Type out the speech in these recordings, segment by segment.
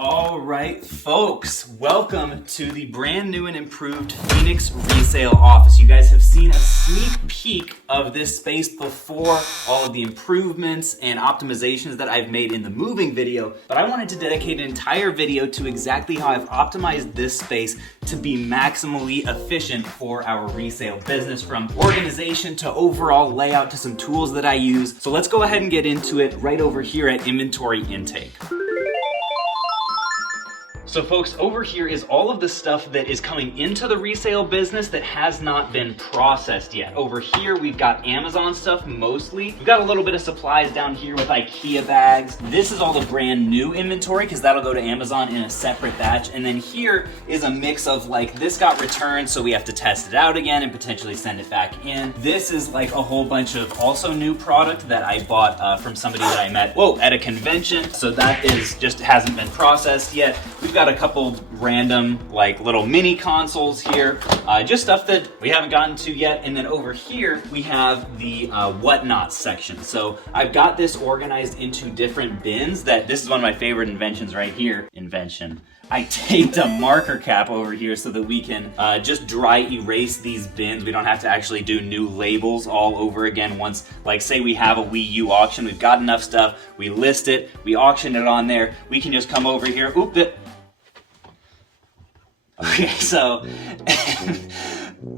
All right, folks, welcome to the brand new and improved Phoenix Resale office. You guys have seen a sneak peek of this space before, all of the improvements and optimizations that I've made in the moving video, but I wanted to dedicate an entire video to exactly how I've optimized this space to be maximally efficient for our resale business, from organization to overall layout to some tools that I use. So let's go ahead and get into it right over here at inventory intake. So folks, over here is all of the stuff that is coming into the resale business that has not been processed yet. Over here, we've got Amazon stuff mostly. We've got a little bit of supplies down here with IKEA bags. This is all the brand new inventory because that'll go to Amazon in a separate batch. And then here is a mix of like, this got returned, so we have to test it out again and potentially send it back in. This is like a whole bunch of also new product that I bought from somebody that I met, at a convention. So that is just hasn't been processed yet. We've got a couple random like little mini consoles here, just stuff that we haven't gotten to yet. And then over here we have the whatnot section. So I've got this organized into different bins. This is one of my favorite inventions right here. I taped a marker cap over here so that we can just dry erase these bins. We don't have to actually do new labels all over again. Once, like say we have a Wii U auction, we've got enough stuff, we list it, we auction it on there, we can just come over here, Okay, so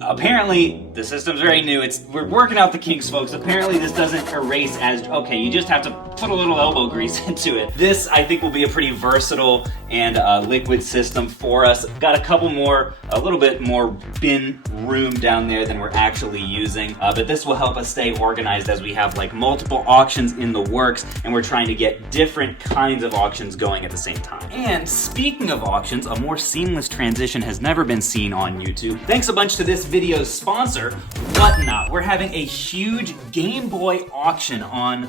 apparently the system's very new. We're working out the kinks, folks. Apparently this doesn't erase as, okay, you just have to put a little elbow grease into it. This, I think, will be a pretty versatile and liquid system for us. Got a little bit more bin room down there than we're actually using, but this will help us stay organized as we have like multiple auctions in the works and we're trying to get different kinds of auctions going at the same time. And speaking of auctions, a more seamless transition has never been seen on YouTube. Thanks a bunch to this video's sponsor, Whatnot. We're having a huge Game Boy auction on,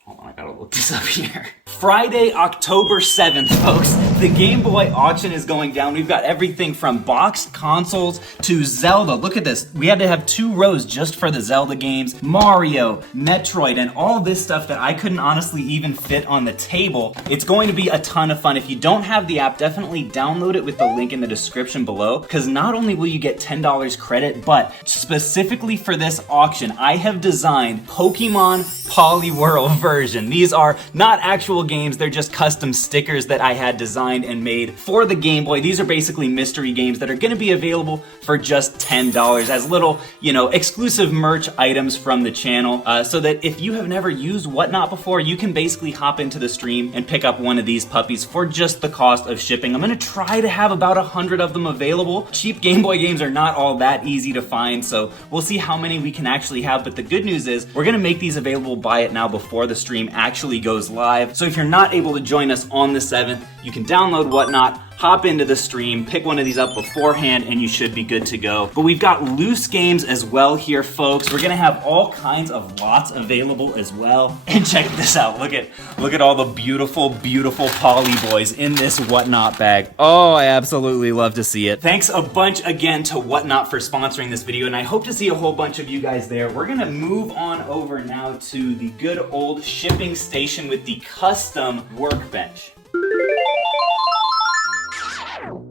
hold on, I gotta look this up here. Friday, October 7th, folks. The Game Boy auction is going down. We've got everything from boxed consoles to Zelda. Look at this. We had to have 2 rows just for the Zelda games, Mario, Metroid, and all this stuff that I couldn't honestly even fit on the table. It's going to be a ton of fun. If you don't have the app, definitely download it with the link in the description below, because not only will you get $10 credit, but specifically for this auction, I have designed Pokemon Polyworld version. These are not actual games, they're just custom stickers that I had designed and made for the Game Boy. These are basically mystery games that are going to be available for just $10 as little, exclusive merch items from the channel, so that if you have never used Whatnot before, you can basically hop into the stream and pick up one of these puppies for just the cost of shipping. I'm going to try to have about 100 of them available. Cheap Game Boy games are not all that easy to find, so we'll see how many we can actually have, but the good news is we're going to make these available buy it now before the stream actually goes live. So if you're not able to join us on the 7th, you can download Whatnot, hop into the stream, pick one of these up beforehand, and you should be good to go. But we've got loose games as well here, folks. We're gonna have all kinds of lots available as well. And check this out. Look at all the beautiful, beautiful Poly Boys in this Whatnot bag. Oh, I absolutely love to see it. Thanks a bunch again to Whatnot for sponsoring this video, and I hope to see a whole bunch of you guys there. We're gonna move on over now to the good old shipping station with the custom workbench.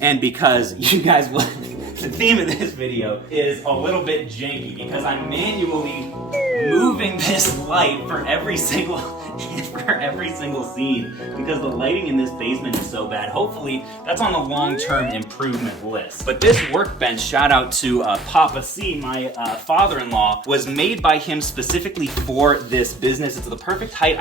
And because you guys will, the theme of this video is a little bit janky because I'm manually moving this light for every single scene because the lighting in this basement is so bad. Hopefully that's on the long-term improvement list. But this workbench, shout out to Papa C, my father-in-law, was made by him specifically for this business. It's the perfect height.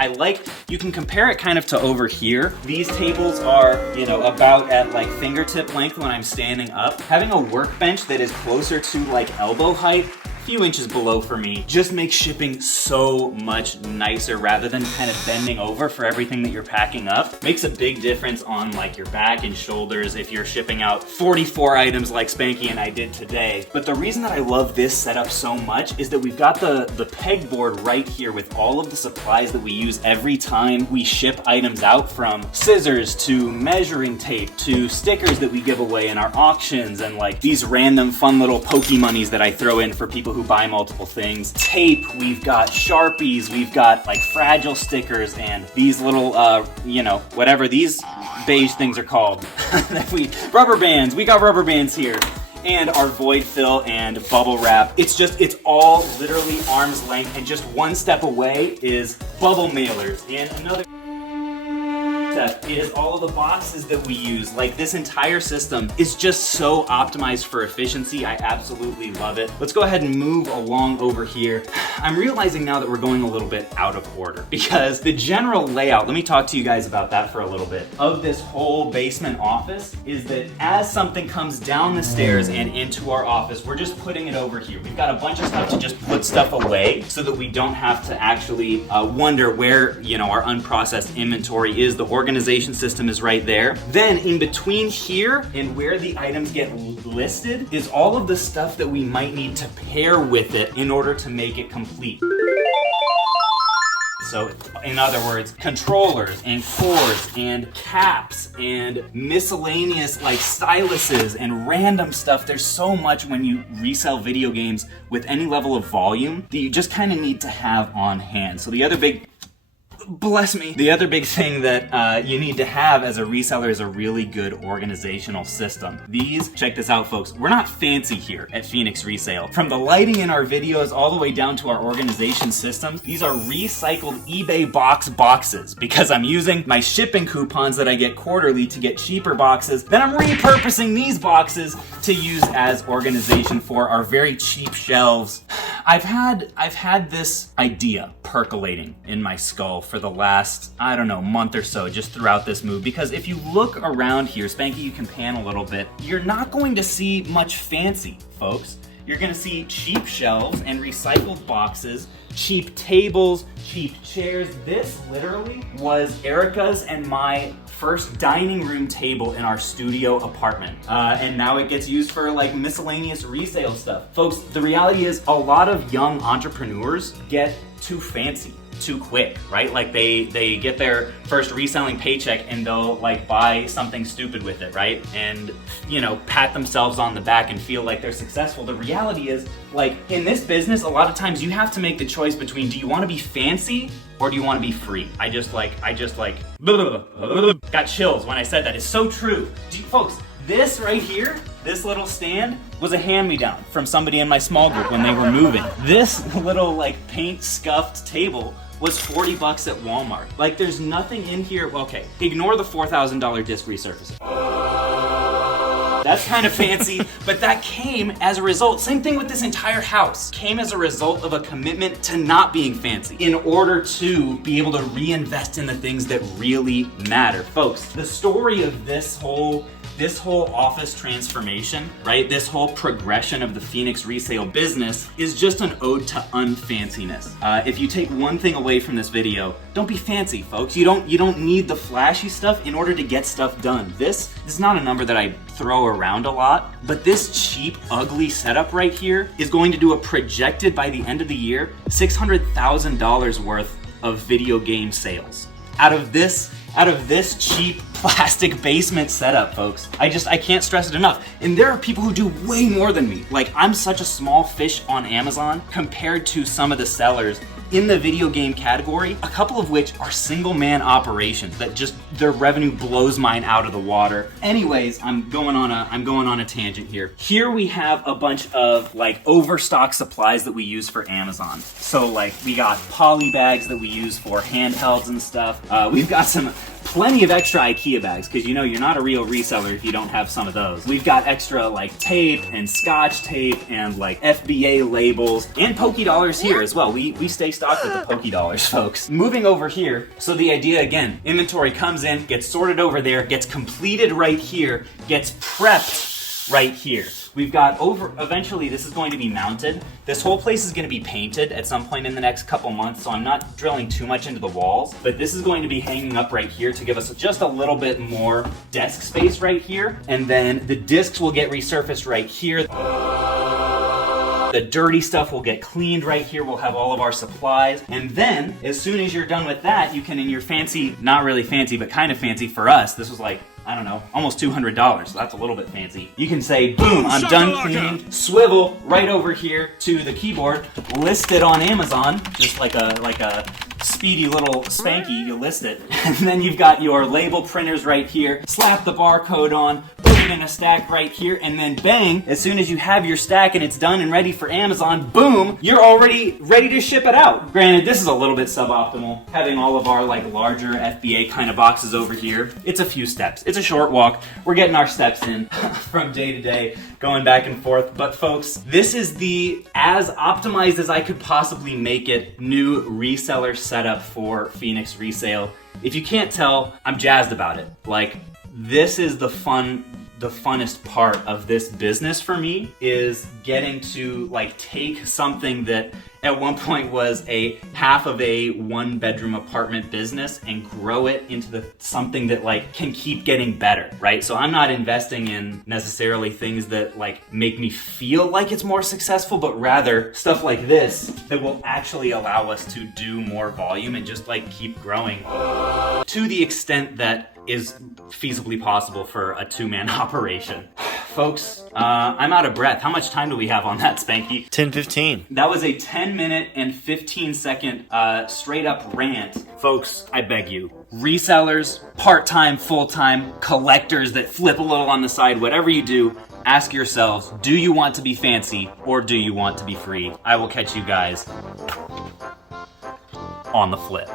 You can compare it kind of to over here. These tables are, about at like fingertip length when I'm standing up. Having a workbench that is closer to like elbow height, few inches below for me, just makes shipping so much nicer rather than kind of bending over for everything that you're packing up. Makes a big difference on like your back and shoulders if you're shipping out 44 items like Spanky and I did today. But the reason that I love this setup so much is that we've got the pegboard right here with all of the supplies that we use every time we ship items out, from scissors to measuring tape to stickers that we give away in our auctions and like these random fun little Pokemonies that I throw in for people who buy multiple things. Tape, we've got Sharpies, we've got like fragile stickers, and these little, you know, whatever these beige things are called. Rubber bands, we got rubber bands here. And our void fill and bubble wrap. It's all literally arm's length, and just one step away is bubble mailers. And another step is all of the boxes that we use. Like, this entire system is just so optimized for efficiency. I absolutely love it. Let's go ahead and move along over here. I'm realizing now that we're going a little bit out of order, because the general layout, let me talk to you guys about that for a little bit, of this whole basement office is that as something comes down the stairs and into our office, we're just putting it over here. We've got a bunch of stuff to just put stuff away so that we don't have to actually wonder where, you know, our unprocessed inventory is. The organization system is right there. Then in between here and where the items get listed is all of the stuff that we might need to pair with it in order to make it complete. So in other words, controllers and cords and caps and miscellaneous like styluses and random stuff. There's so much when you resell video games with any level of volume that you just kind of need to have on hand. So the other big thing that you need to have as a reseller is a really good organizational system. These, check this out folks, we're not fancy here at Phoenix Resale. From the lighting in our videos all the way down to our organization systems, these are recycled eBay boxes, because I'm using my shipping coupons that I get quarterly to get cheaper boxes. Then I'm repurposing these boxes to use as organization for our very cheap shelves. I've had this idea percolating in my skull for the last, I don't know, month or so, just throughout this move, because if you look around here, Spanky, you can pan a little bit, you're not going to see much fancy, folks. You're gonna see cheap shelves and recycled boxes, cheap tables, cheap chairs. This literally was Erica's and my first dining room table in our studio apartment. And now it gets used for like miscellaneous resale stuff. Folks, the reality is a lot of young entrepreneurs get too fancy too quick, right? Like they get their first reselling paycheck and they'll like buy something stupid with it, right? And, you know, pat themselves on the back and feel like they're successful. The reality is, like, in this business, a lot of times you have to make the choice between, do you want to be fancy or do you want to be free? I just got chills when I said that. It's so true. Folks, this right here, this little stand was a hand-me-down from somebody in my small group when they were moving. This little like paint scuffed table was $40 at Walmart. Like, there's nothing in here. Okay, ignore the $4,000 disc resurfacing. That's kind of fancy, but that came as a result. Same thing with this entire house. Came as a result of a commitment to not being fancy in order to be able to reinvest in the things that really matter. Folks, the story of this whole office transformation, right? This whole progression of the Phoenix Resale business is just an ode to unfanciness. If you take one thing away from this video, don't be fancy, folks. You don't need the flashy stuff in order to get stuff done. This is not a number that I throw around a lot, but this cheap, ugly setup right here is going to do a projected, by the end of the year, $600,000 worth of video game sales. Out of this cheap plastic basement setup, folks. I can't stress it enough. And there are people who do way more than me. Like, I'm such a small fish on Amazon compared to some of the sellers in the video game category, a couple of which are single-man operations that just, their revenue blows mine out of the water. Anyways, I'm going on a tangent here. Here we have a bunch of like overstock supplies that we use for Amazon. So like, we got poly bags that we use for handhelds and stuff. We've got plenty of extra IKEA bags, because you know you're not a real reseller if you don't have some of those. We've got extra like tape and scotch tape and like FBA labels and Poké Dollars here as well. We stay stocked with the Poké Dollars, folks. Moving over here, so the idea again, inventory comes in, gets sorted over there, gets completed right here, gets prepped right here. We've got eventually this is going to be mounted. This whole place is going to be painted at some point in the next couple months, so I'm not drilling too much into the walls, but this is going to be hanging up right here to give us just a little bit more desk space right here, and then the discs will get resurfaced right here. The dirty stuff will get cleaned right here. We'll have all of our supplies. And then, as soon as you're done with that, you can, in your fancy, not really fancy, but kind of fancy for us, this was like, I don't know, almost $200, so that's a little bit fancy. You can say, boom, I'm done cleaning, swivel right over here to the keyboard, list it on Amazon, just like a speedy little spanky, you list it. And then you've got your label printers right here, slap the barcode on, put it in a stack right here, and then bang, as soon as you have your stack and it's done and ready for Amazon, boom, you're already ready to ship it out. Granted, this is a little bit suboptimal, having all of our like larger FBA kind of boxes over here. It's a few steps. It's a short walk. We're getting our steps in from day to day, going back and forth. But folks, this is the as optimized as I could possibly make it new reseller setup for Phoenix Resale. If you can't tell, I'm jazzed about it. Like, this is the funnest part of this business for me, is getting to like take something that at one point was a half of a 1-bedroom apartment business and grow it into something that like can keep getting better, right? So I'm not investing in necessarily things that like make me feel like it's more successful, but rather stuff like this that will actually allow us to do more volume and just like keep growing to the extent that is feasibly possible for a 2-man operation. Folks, I'm out of breath. How much time do we have on that, Spanky? 10:15. That was a 10-minute and 15-second straight up rant. Folks, I beg you. Resellers, part-time, full-time, collectors that flip a little on the side, whatever you do, ask yourselves, do you want to be fancy or do you want to be free? I will catch you guys on the flip.